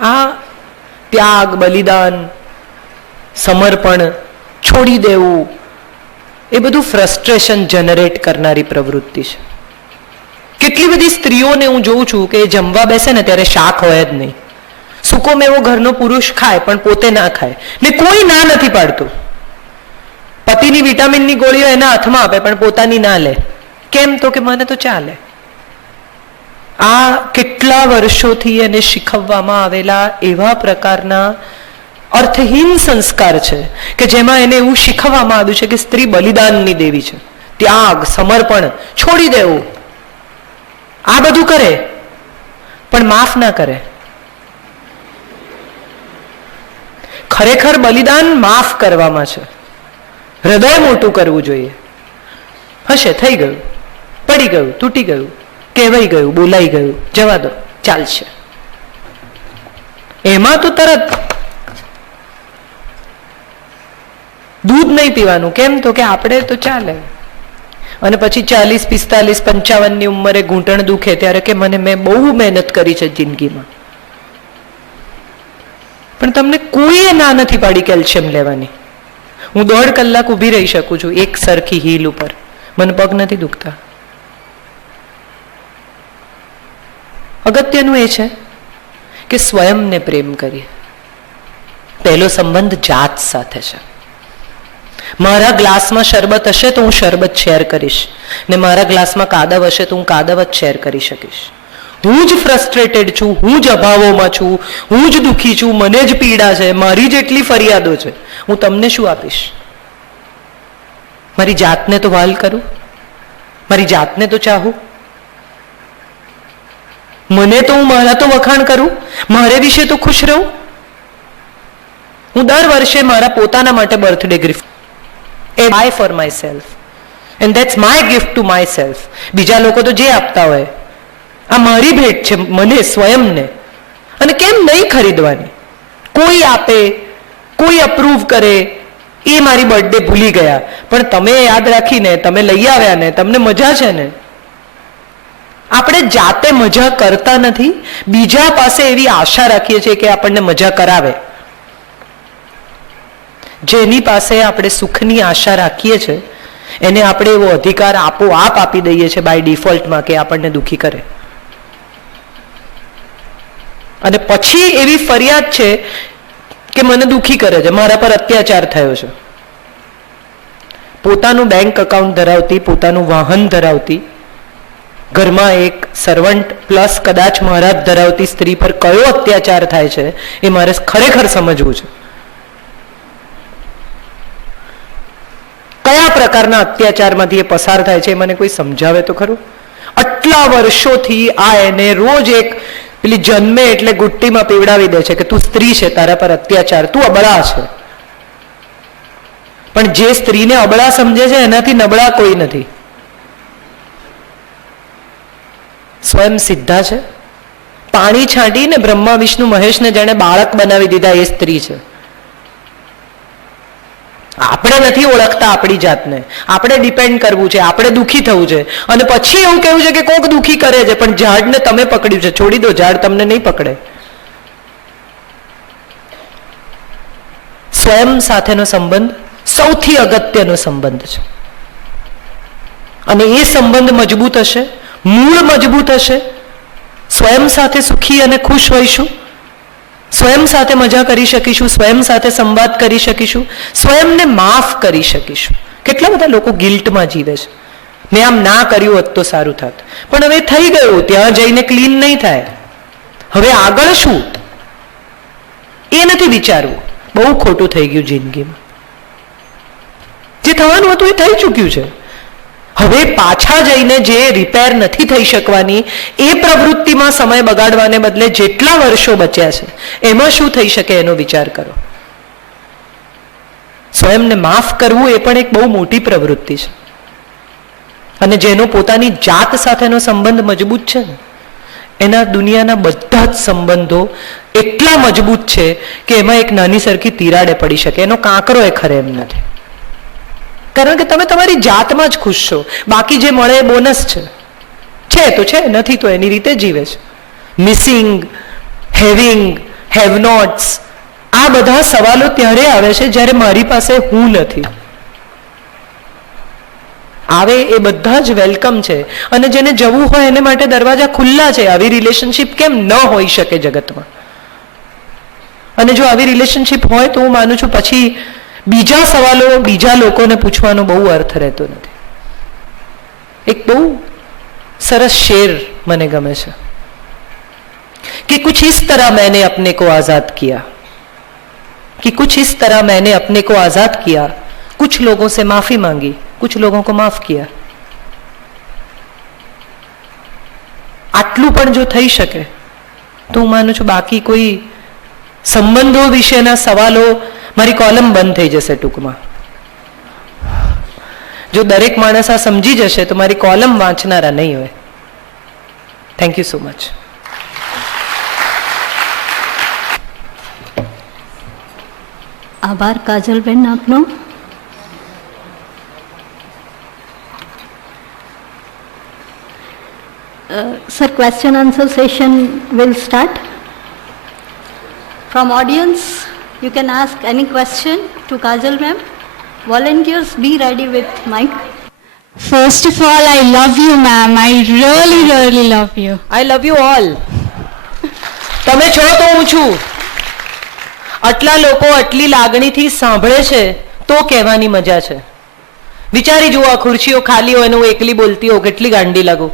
આ ત્યાગ, બલિદાન, સમર્પણ, છોડી દેવું, એ બધું ફ્રસ્ટ્રેશન જનરેટ કરનારી પ્રવૃત્તિ છે. કેટલી બધી સ્ત્રીઓને હું જોઉં છું કે એ જમવા બેસે ને ત્યારે શાક હોય જ નહીં. સૂકો મેવો ઘરનો પુરુષ ખાય પણ પોતે ના ખાય, ને કોઈ ના નથી પાડતું. પતિની વિટામિનની ગોળીઓ એના હાથમાં આપે પણ પોતાની ના લે. કેમ? તો કે મને તો ચાલે. આ કેટલા વર્ષોથી એને શીખવવામાં આવેલા એવા પ્રકારના અર્થહીન સંસ્કાર છે કે જેમાં એને એવું શીખવવામાં આવ્યું છે કે સ્ત્રી બલિદાનની દેવી છે, ત્યાગ, સમર્પણ, છોડી દેવું, આ બધું કરે પણ માફ ના કરે. ખરેખર બલિદાન માફ કરવામાં છે. હૃદય મોટું કરવું જોઈએ. હશે, થઈ ગયું, પડી ગયું, તૂટી ગયું, કહેવાઈ ગયું, બોલાઈ ગયું, જવા દો, ચાલશે. એમાં તો તરત દૂધ નહીં પીવાનું. કેમ? તો કે આપણે તો ચાલે. અને પછી 40, 45, 55ની ઉંમરે ઘૂંટણ દુખે ત્યારે કે મેં બહુ મહેનત કરી છે જિંદગીમાં, પણ તમને કોઈએ ના નથી પાડી કેલ્શિયમ લેવાની. હું 1.5 કલાક ઊભી રહી શકું છું એક સરખી હીલ ઉપર, મને પગ નથી દુખતા. અગત્યનું એ છે કે સ્વયંને પ્રેમ કરીએ. પહેલો સંબંધ જાત સાથે છે. મારા ગ્લાસમાં શરબત હશે તો હું શરબત શેર કરીશ, ને મારા ગ્લાસમાં કાદવ હશે તો હું કાદવ જ શેર કરી શકીશ. હું જ ફ્રસ્ટ્રેટેડ છું, હું જ અભાવોમાં છું, હું જ દુઃખી છું, મને જ પીડા છે, મારી જેટલી ફરિયાદો છે, હું તમને શું આપીશ? મારી જાતને તો વાલ કરું, મારી જાતને તો ચાહું, મને તો હું મારા તો વખાણ કરું, મારે વિશે તો ખુશ રહું. હું દર વર્ષે મારા પોતાના માટે birthday gift buy for myself and that's my gift to myself. બીજા લોકો તો જે આપતા હોય, આ મારી ભેટ છે મને સ્વયંને. અને કેમ નહીં ખરીદવાની? કોઈ આપે, કોઈ અપ્રૂવ કરે, એ મારી બર્થડે ભૂલી ગયા, પણ તમે યાદ રાખીને તમે લઈ આવ્યા ને, તમને મજા છે ને. આપણે જાતે મજા કરતા નથી, બીજા પાસે એવી આશા રાખીએ છીએ કે આપણને મજા કરાવે. જેની પાસે આપણે સુખની આશા રાખીએ છીએ એને આપણે એવો અધિકાર આપોઆપ આપી દઈએ છીએ બાય ડિફોલ્ટમાં કે આપણને દુઃખી કરે. અને પછી એવી ફરિયાદ છે કે મને દુઃખી કરે છે, મારા પર અત્યાચાર થયો છે. પોતાનું બેંક એકાઉન્ટ ધરાવતી, પોતાનું વાહન ધરાવતી, ઘરમાં એક સર્વન્ટ પ્લસ કદાચ મહારાજ ધરાવતી સ્ત્રી પર કયો અત્યાચાર થાય છે એ મારે ખરેખર સમજવું છે. કયા પ્રકારના અત્યાચારમાંથી એ પસાર થાય છે એ મને કોઈ સમજાવે તો ખરું. આટલા વર્ષોથી આ એને રોજ એક પેલી જન્મે એટલે ગુટ્ટીમાં પીવડાવી દે છે કે તું સ્ત્રી છે, તારા પર અત્યાચાર, તું અબળા છે. પણ જે સ્ત્રીને અબળા સમજે છે એનાથી નબળા કોઈ નથી. સ્વયં સિદ્ધા છે. પાણી છાંટીને બ્રહ્મા વિષ્ણુ મહેશને જેણે બાળક બનાવી દીધા એ સ્ત્રી છે. આપણે નથી ઓળખતા આપણી જાતને, આપણે ડિપેન્ડ કરવું છે, આપણે દુઃખી થવું છે, અને પછી એવું કહેવું છે કે કોક દુઃખી કરે છે, પણ ઝાડને તમે પકડ્યું છે, છોડી દો, ઝાડ તમને નહીં પકડે. સ્વયં સાથેનો સંબંધ સૌથી અગત્યનો સંબંધ છે. અને એ સંબંધ મજબૂત હશે, મૂળ મજબૂત હશે, સ્વયં સાથે સુખી અને ખુશ હોઈશું, સ્વયં સાથે મજા કરી શકીશું, સ્વયં સાથે સંવાદ કરી શકીશું, સ્વયંને માફ કરી શકીશું. કેટલા બધા લોકો ગિલ્ટમાં જીવે છે, મેં આમ ના કર્યું હોત તો સારું થાત, પણ હવે થઈ ગયું, ત્યાં જઈને ક્લીન નહીં થાય, હવે આગળ શું એ નથી વિચારવું. બહુ ખોટું થઈ ગયું જિંદગીમાં. જે થવાનું હતું એ થઈ ચૂક્યું છે. હવે પાછા જઈને જે રિપેર નથી થઈ શકવાની એ પ્રવૃત્તિમાં સમય બગાડવાને બદલે જેટલા વર્ષો બચ્યા છે એમાં શું થઈ શકે એનો વિચાર કરો. સ્વયંને માફ કરવું એ પણ એક બહુ મોટી પ્રવૃત્તિ છે. અને જેનો પોતાની જાત સાથેનો સંબંધ મજબૂત છે ને, એના દુનિયાના બધા જ સંબંધો એટલા મજબૂત છે કે એમાં એક નાની સરખી તિરાડે પડી શકે, એનો કાંકરો એ ખરે એમ નથી. કારણ કે તમે તમારી જાતમાં જ ખુશ છો, બાકી જે મળે એ બોનસ છે. છે તો છે, નથી તો એની રીતે જીવે છે. મિસિંગ, હેવિંગ, હેવ નોટ્સ, આ બધા સવાલો ત્યારે આવે છે જ્યારે મારી પાસે હું નથી. આવે એ બધા જ વેલકમ છે, અને જેને જવું હોય એને માટે દરવાજા ખુલ્લા છે. આવી રિલેશનશિપ કેમ ન હોઈ શકે જગતમાં? અને જો આવી રિલેશનશિપ હોય તો હું માનું છું પછી બીજા સવાલો બીજા લોકોને પૂછવાનો બહુ અર્થ રહેતો નથી. એક બહુ સરસ શેર મને ગમે છે कि कुछ इस तरह मैंने अपने को आजाद किया, कि कुछ इस तरह मैंने अपने को आजाद किया, कुछ लोगों से माफी मांगी, कुछ लोगों को माफ किया. આટલું પણ જો થઈ શકે તો હું માનું છું બાકી કોઈ સંબંધો વિશેના સવાલો, મારી કોલમ બંધ થઈ જશે ટૂંકમાં. જો દરેક માણસ આ સમજી જશે તો મારી કોલમ વાંચનારા નહીં હોય. Thank you so much. આભાર કાજલબેન આપનો. Sir, question answer session will start. From audience, you can ask any question to Kajal ma'am. Volunteers, be ready with mic. First of all, I love you, ma'am. I really, really love you. I love you all. તમે છો તો હું છું. આટલા લોકો આટલી લાગણીથી સાંભળે છે તો કહેવાની મજા છે. વિચારી જુઓ, આ ખુરશીઓ ખાલી હોય ને હું એકલી બોલતી હોઉં, કેટલી ગાંડી લાગુ.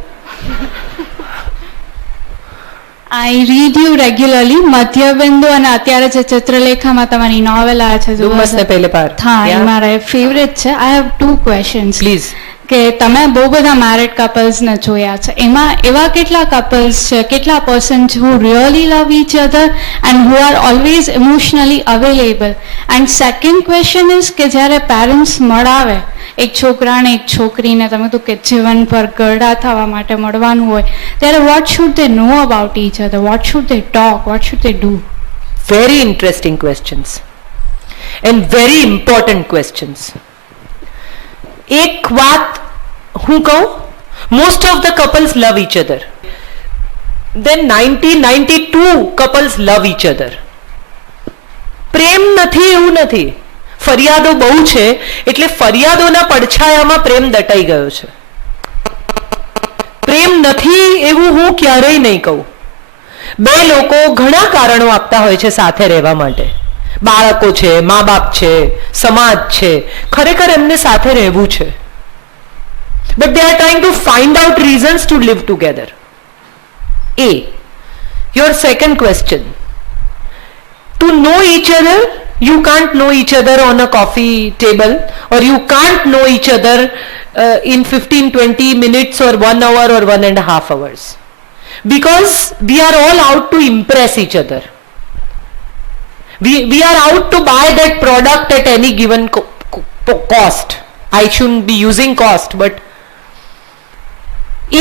I read you regularly. મધ્યબિંદુ અને અત્યારે જે ચિત્રલેખામાં તમારી નોવેલ આવે છે ડુમ્મસ ને પહેલે પાર. હા, એ મારા ફેવરેટ છે. I have 2 questions. પ્લીઝ. કે તમે બહુ બધા મેરિડ કપલ્સને જોયા છે, એમાં એવા કેટલા કપલ્સ છે, કેટલા પર્સન છે who really love each other and who are always emotionally available? And second question is કે જ્યારે પેરેન્ટ્સ મળાવે એક છોકરાને એક છોકરીને, તમે તો કે જીવન પર ગરડા થવા માટે મળવાનું હોય, ત્યારે what should they know about each other? What should they talk? What should they do? Very interesting questions and very important questions. એક વાત હું કહું, most of the couples love each other. Then 92 couples love each other. પ્રેમ નથી એવું નથી, ફરિયાદો બહુ છે એટલે ફરિયાદોના પડછાયામાં પ્રેમ દટાઈ ગયો છે. પ્રેમ નથી એવું હું ક્યારેય નહીં કહું. બે લોકો ઘણા કારણો આપતા હોય છે સાથે રહેવા માટે. બાળકો છે, મા બાપ છે, સમાજ છે, ખરેખર એમને સાથે રહેવું છે. But they are trying to find out reasons to live together. A. Your second question. To know each other, you can't know each other on a coffee table, or you can't know each other in 15-20 minutes or 1 hour or 1.5 hours. Because we are all out to impress each other. We are out to buy that product at any given cost. I shouldn't be using cost, but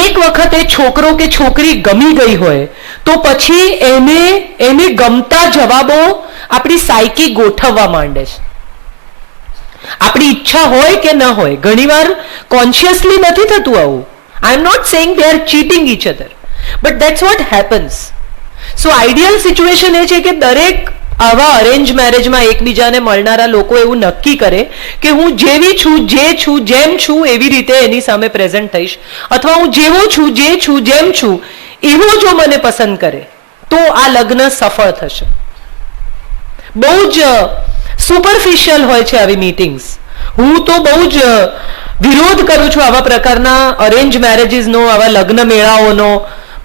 એક વખતે છોકરો કે છોકરી ગમી ગઈ હોય તો પછી એને ગમતા જવાબો આપણી સાયકી ગોઠવવા માંડે છે. આપણી ઈચ્છા હોય કે ન હોય, ઘણીવાર કોન્શિયસલી નથી થતું આવું. I am not saying they are cheating each other, but that's what happens. So ideal situation એ છે કે દરેક આવા અરેન્જ મેરેજમાં એકબીજાને મળનારા લોકો એવું નક્કી કરે કે હું જેવી છું, જે છું, જેમ છું એવી રીતે એની સામે પ્રેઝન્ટ થઈશ, અથવા હું જેવો છું, જે છું, જેમ છું એવો જો મને પસંદ કરે તો આ લગ્ન સફળ થશે. બહુ જ સુપરફિશિયલ હોય છે આવી મીટિંગ્સ. હું તો બહુ જ વિરોધ કરું છું આવા પ્રકારના અરેન્જ મેરેજીસનો, આવા લગ્ન મેળાઓનો.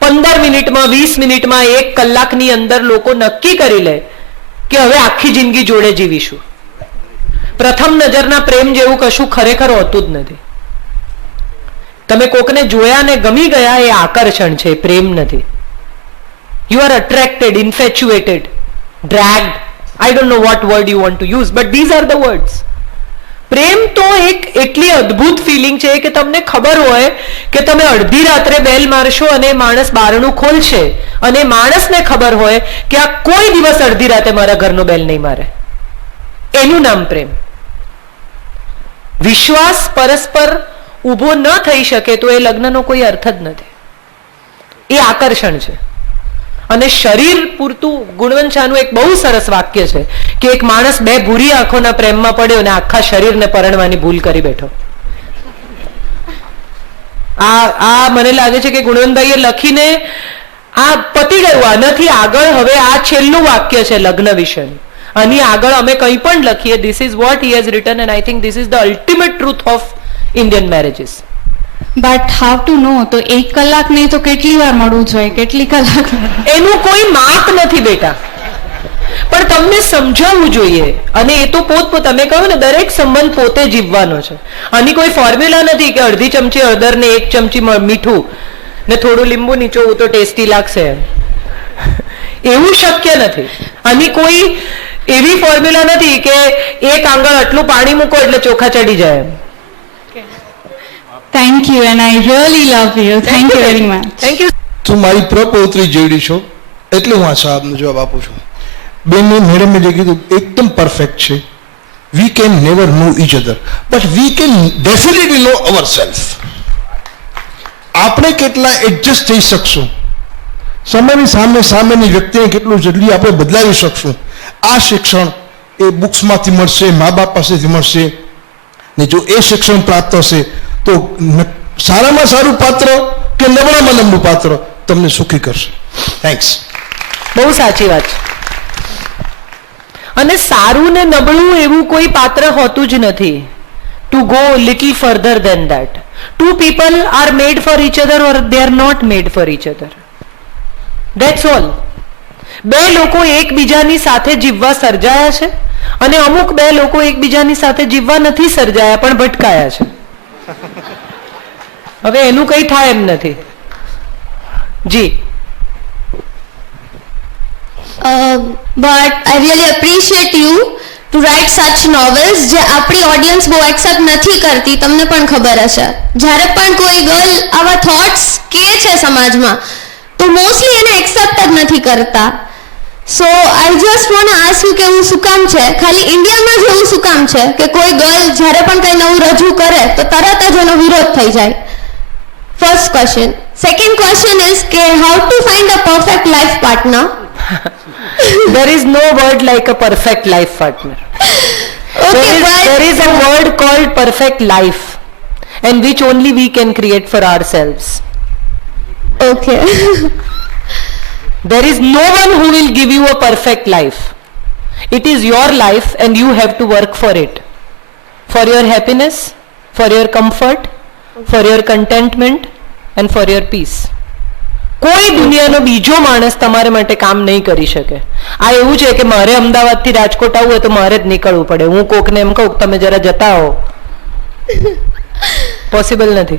15 મિનિટમાં, 20 મિનિટમાં, 1 કલાકની અંદર લોકો નક્કી કરી લે કે હવે આખી જિંદગી જોડે જીવીશું. પ્રથમ નજરના પ્રેમ જેવું કશું ખરેખર હોતું જ નથી. તમે કોકને જોયા ને ગમી ગયા એ આકર્ષણ છે, પ્રેમ નથી. You are attracted, infatuated, dragged. I don't know what word you want to use, but these are the words. પ્રેમ તો એક એટલી અદ્ભુત ફિલિંગ છે કે તમને ખબર હોય કે તમે અડધી રાત્રે બેલ મારશો અને માણસ બારણું ખોલશે, અને માણસને ખબર હોય કે આ કોઈ દિવસ અડધી રાતે મારા ઘરનો બેલ નહીં મારે. એનું નામ પ્રેમ. વિશ્વાસ પરસ્પર ઊભો ન થઈ શકે તો એ લગ્નનો કોઈ અર્થ જ નથી. એ આકર્ષણ છે. અને શરીર પૂરતું ગુણવંત શાહનું એક બહુ સરસ વાક્ય છે કે એક માણસ 2 ભૂરી આંખોના પ્રેમમાં પડ્યો અને આખા શરીરને પરણવાની ભૂલ કરી બેઠો. આ મને લાગે છે કે ગુણવંતભાઈએ લખીને આ પતી ગયું, આનાથી આગળ હવે આ છેલ્લું વાક્ય છે લગ્ન વિશેનું. આની આગળ અમે કંઈ પણ લખીએ, this is what he has written and I think this is the ultimate truth of Indian marriages. But how to know, તો 1 કલાક નહીં તો કેટલી વાર મળવું જોઈએ, કેટલી કલાક? એનું કોઈ માપ નથી બેટા, પણ તમને સમજાવવું જોઈએ. અને એ તો તમે કહ્યું ને, દરેક સંબંધ પોતે જીવવાનો છે. આની કોઈ ફોર્મ્યુલા નથી કે અડધી ચમચી હળદર ને 1 ચમચી મીઠું ને થોડું લીંબુ નીચોવું તો ટેસ્ટી લાગશે, એવું શક્ય નથી. આની કોઈ એવી ફોર્મ્યુલા નથી કે એક આંગળ આટલું પાણી મૂકો એટલે ચોખા ચડી જાય. Thank you and I really love you. Thank you very much. Thank you. તું મારી પ્રપૌત્રી જેવડી છો એટલે હું આ સાહેબનો જવાબ આપું છું. બેને મેડમે જે કીધું એકદમ પરફેક્ટ છે. We can never know each other but we can definitely know our self. આપણે કેટલા એડજસ્ટ થઈ શકશું, સમયની સામેની વ્યક્તિને કેટલું જલ્દી આપણે બદલાવી શકશું, આ શિક્ષણ એ બુક્સમાંથી મળશે, મા બાપ પાસેથી મળશે. ને જો એ શિક્ષણ પ્રાપ્ત થશે તો સારામાં સારું પાત્ર કે નબળામાં નબળું પાત્ર તમને સુખી કરશે. થેન્ક્સ. બહુ સાચી વાત છે. અને સારું ને નબળું એવું કોઈ પાત્ર હોતું જ નથી. To go little further than that. Two people are made for each other or they are not made for each other. That's all. 2 લોકો એકબીજાની સાથે જીવવા સર્જાયા છે અને અમુક 2 લોકો એકબીજાની સાથે જીવવા નથી સર્જાયા પણ ભટકાયા છે. હવે એનું કંઈ થાય એમ નથી. જી. But I really appreciate you to write such novels જે આપણી ઓડિયન્સ બહુ એક્સેપ્ટ નથી કરતી. તમને પણ ખબર હશે, જ્યારે પણ કોઈ ગર્લ આવા થોટ્સ કે છે સમાજમાં તો મોસ્ટલી એને એક્સેપ્ટ જ નથી કરતા. So I just want to ask you કે એવું શું કામ છે, ખાલી ઇન્ડિયામાં જ એવું શું કામ છે કે કોઈ ગર્લ જ્યારે પણ કંઈ નવું રજૂ કરે તો તરત જ એનો વિરોધ થઈ જાય? First question. Second question is કે how to find a perfect life partner? There is no word like a perfect life partner. Okay, there is a word called perfect life, and which only we can create for ourselves. Okay. There is no one who will give you a perfect life. It is your life and you have to work for it. For your happiness, for your comfort, for your contentment and for your peace. કોઈ દુનિયાનો બીજો માણસ તમારા માટે કામ નહીં કરી શકે. આ એવું છે કે મારે અમદાવાદથી રાજકોટ આવવું હોય તો મારે જ નીકળવું પડે. હું કોકને એમ કહું તમે જરા જતા હો, પોસિબલ નથી.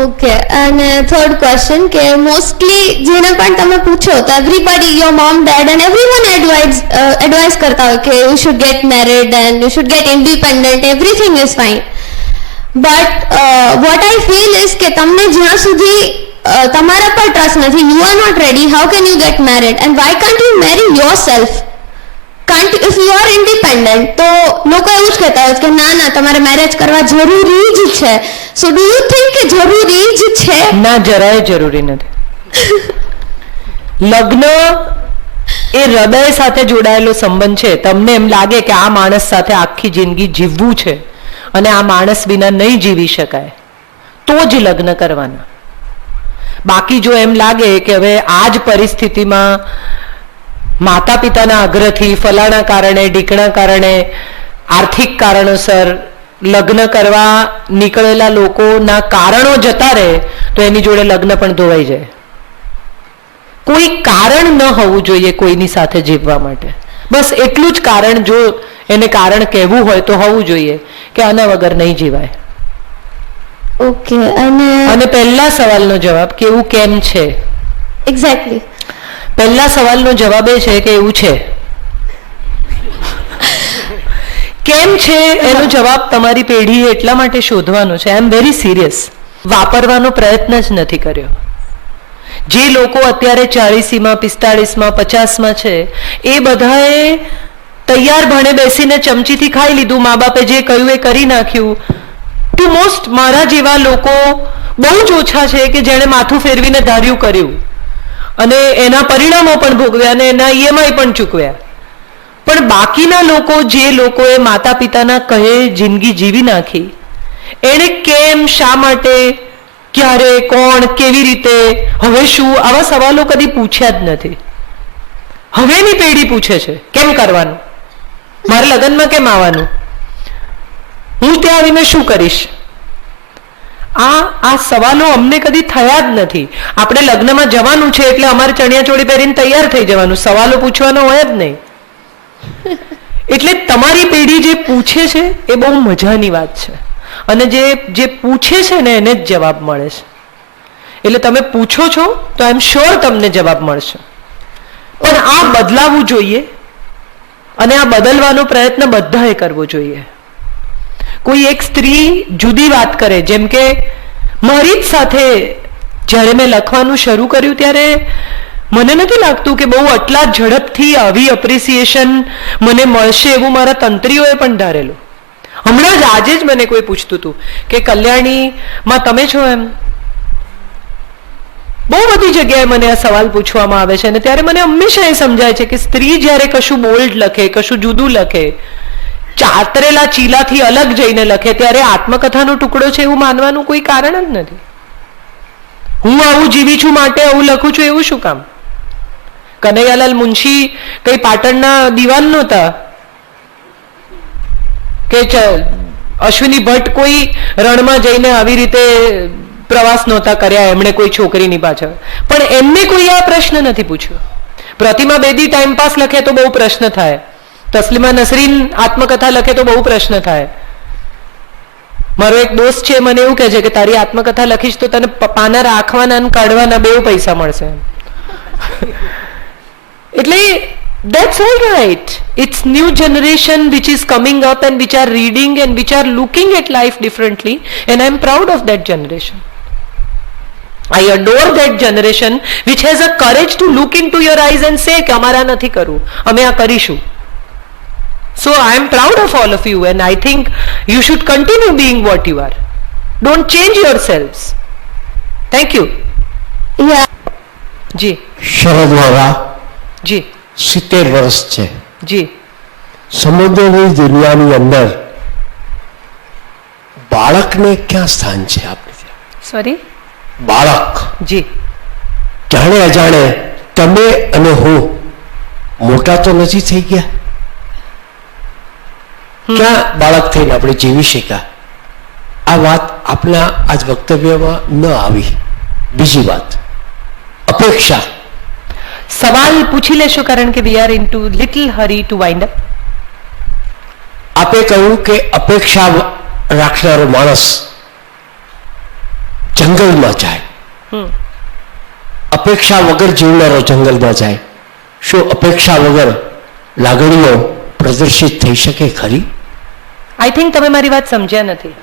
ઓકે. અને થર્ડ ક્વેશ્ચન કે મોસ્ટલી જેને પણ તમે પૂછો તો everybody, your mom, dad and everyone advice કરતા હોય કે you should get married and you should get independent, everything is fine. But what I feel is કે તમને જ્યાં સુધી તમારા પર ટ્રસ્ટ નથી, you are not ready, how can you get married and why can't you marry your self? If you are independent તો લોકો એવું જ કહેતા હોય કે ના ના તમારે મેરેજ કરવા જરૂરી જ છે. સો ડુ યુ થિંક કે જરૂરી જ છે? ના, જરાય જરૂરી નથી. લગ્ન એ હૃદય સાથે જોડાયેલો સંબંધ છે. તમને એમ લાગે કે આ માણસ સાથે આખી જિંદગી જીવવું છે અને આ માણસ વિના નહીં જીવી શકાય તો જ લગ્ન કરવાના. બાકી જો એમ લાગે કે હવે આ જ પરિસ્થિતિમાં માતા પિતાના આગ્રહથી, ફલાણા કારણે, ઢીકણા કારણે, આર્થિક કારણોસર લગ્ન કરવા નીકળેલા લોકોના કારણો જતા રહે તો એની જોડે લગ્ન પણ ધોવાઈ જાય. કોઈ કારણ ન હોવું જોઈએ કોઈની સાથે જીવવા માટે. બસ એટલું જ કારણ, જો એને કારણ કહેવું હોય તો હોવું જોઈએ કે આના વગર નહીં જીવાય. ઓકે. અને પહેલા સવાલનો જવાબ કે એવું કેમ છે? એક્ઝેક્ટલી. પહેલા સવાલનો જવાબ એ છે કે એવું છે. કેમ છે એનો જવાબ તમારી પેઢીએ એટલા માટે શોધવાનો છે. આઈ એમ વેરી સિરિયસ. વાપરવાનો પ્રયત્ન જ નથી કર્યો. જે લોકો અત્યારે 40માં, 45માં, 50માં છે એ બધાએ તૈયાર ભણે બેસીને ચમચીથી ખાઈ લીધું. મા બાપે જે કહ્યું એ કરી નાખ્યું. ટુ મોસ્ટ મારા જેવા લોકો બહુ જ ઓછા છે કે જેણે માથું ફેરવીને ધાર્યું કર્યું. અને એના પરિણામો પણ ભોગવ્યા અને એના EMI પણ ચૂકવ્યા. પણ બાકીના લોકો, જે લોકોએ માતા પિતાના કહે જિંદગી જીવી નાખી, એણે કેમ, શા માટે, ક્યારે, કોણ, કેવી રીતે, હવે શું, આવા સવાલો કદી પૂછ્યા જ નથી. હવેની પેઢી પૂછે છે કેમ કરવાનું, મારે લગ્નમાં કેમ આવવાનું, હું ત્યાં આવીને શું કરીશ. આ સવાલો અમને કદી થયા જ નથી. આપણે લગ્નમાં જવાનું છે એટલે અમારે ચણિયાચોળી પહેરીને તૈયાર થઈ જવાનું, સવાલો પૂછવાનો હોય જ નહીં. એટલે તમારી પેઢી જે પૂછે છે એ બહુ મજાની વાત છે, અને જે પૂછે છે ને એને જ જવાબ મળે છે. એટલે તમે પૂછો છો તો આઈ એમ શ્યોર તમને જવાબ મળશે. પણ આ બદલાવવું જોઈએ, અને આ બદલવાનો પ્રયત્ન બધાએ કરવો જોઈએ. કોઈ એક સ્ત્રી જુદી વાત કરે, જેમ કે મારી જ સાથે જ્યારે મેં લખવાનું શરૂ કર્યું ત્યારે મને નથી લાગતું કે બહુ આટલા ઝડપથી આવી એપ્રિસિએશન મને મળશે એવું મારા તંત્રીઓએ પણ ધારેલું. હમણાં જ આજે જ મને કોઈ પૂછતું હતું કે કલ્યાણીમાં તમે છો એમ. બહુ બધી જગ્યાએ મને આ સવાલ પૂછવામાં આવે છે, અને ત્યારે મને હંમેશા એ સમજાય છે કે સ્ત્રી જ્યારે કશું બોલ્ડ લખે, કશું જુદું લખે, ચાતરેલા ચીલાથી અલગ જઈને લખે, ત્યારે આત્મકથાનો ટુકડો છે એવું માનવાનું કોઈ કારણ જ નથી. હું આવું જીવી છું માટે આવું લખું છું એવું શું કામ? કનૈયાલાલ મુનશી કઈ પાટણના દીવાન નહોતા કે અશ્વિની ભટ્ટ કોઈ રણમાં જઈને આવી રીતે પ્રવાસ નહોતા કર્યા એમણે કોઈ છોકરીની પાછળ, પણ એમને કોઈ આ પ્રશ્ન નથી પૂછ્યો. પ્રતિમા બેદી ટાઈમપાસ લખે તો બહુ પ્રશ્ન થાય, તસ્લીમા નસરીન આત્મકથા લખે તો બહુ પ્રશ્ન થાય. મારો એક દોસ્ત છે, મને એવું કહે છે કે તારી આત્મકથા લખીશ તો તને પાના રાખવાના અને કાઢવાના બે પૈસા મળશે. એટલે that's all right. It's new generation which is coming up and which are reading and which are looking at life differently, and I'm proud of that generation. I adore that generation which has a courage to look into your eyes and say કે અમારા નથી કરવું, અમે આ કરીશું. So I am proud of all of you, and I think you should continue being what you are. Don't change yourselves. Thank you. Yeah. જી શરદ વાળા જી 70 વર્ષ છે. જી સમુદ્રની દુનિયાની અંદર બાળકને ક્યાં સ્થાન છે આપણે ત્યાં? સોરી બાળક જી જાણે અજાણે તમે અને હું મોટા તો નથી થઈ ગયા? ક્યાં બાળક થઈને આપણે જીવી શક્યા? આ વાત આપના આજ વક્તવ્યમાં ન આવી. બીજી વાત, અપેક્ષા. સવાલ પૂછી લેશો કારણ કે we are in too little hurry to wind up. આપે કહ્યું કે અપેક્ષા રાખનારો માણસ જંગલમાં જાય, અપેક્ષા વગર જીવનારો જંગલમાં જાય. શું અપેક્ષા વગર લાગણીઓ પ્રદર્શિત થઈ શકે ખરી? આઈ થિંક તમે મારી વાત સમજ્યા નથી,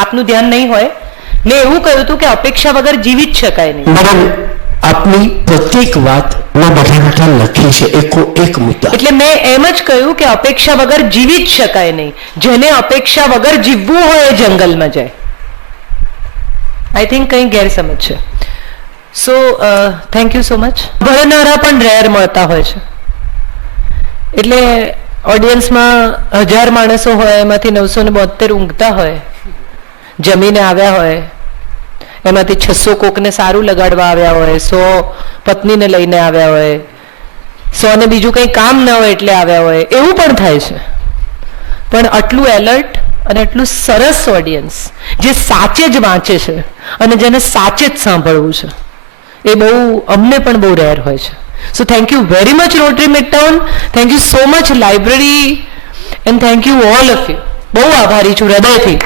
આપનું ધ્યાન નહીં હોય. મેં એવું કહ્યું હતું કે અપેક્ષા વગર જીવી જ શકાય નહીં. મેડમ, આપની પ્રત્યેક વાત મેં બધા માટે લખી છે, એક મુદ્દા. એટલે મેં એમ જ કહ્યું કે અપેક્ષા વગર જીવી જ શકાય નહીં. જેને અપેક્ષા વગર જીવવું હોય એ જંગલમાં જાય. આઈ થિંક કંઈ ગેરસમજ છે. So thank you so much. ભણનારા પણ રેર મળતા હોય છે. એટલે ઓડિયન્સમાં 1000 માણસો હોય, એમાંથી 972 ઊંઘતા હોય, જમીને આવ્યા હોય, એમાંથી 600 કોકને સારું લગાડવા આવ્યા હોય, 100 પત્નીને લઈને આવ્યા હોય, 100 ને બીજું કંઈ કામ ન હોય એટલે આવ્યા હોય, એવું પણ થાય છે. પણ આટલું એલર્ટ અને આટલું સરસ ઓડિયન્સ જે સાચે જ વાંચે છે અને જેને સાચે જ સાંભળવું છે, એ બહુ અમને પણ બહુ રેર હોય છે. So thank you very much Rotary Midtown, thank you so much library, and thank you all of you. બહુ આભારી છું હૃદયથી.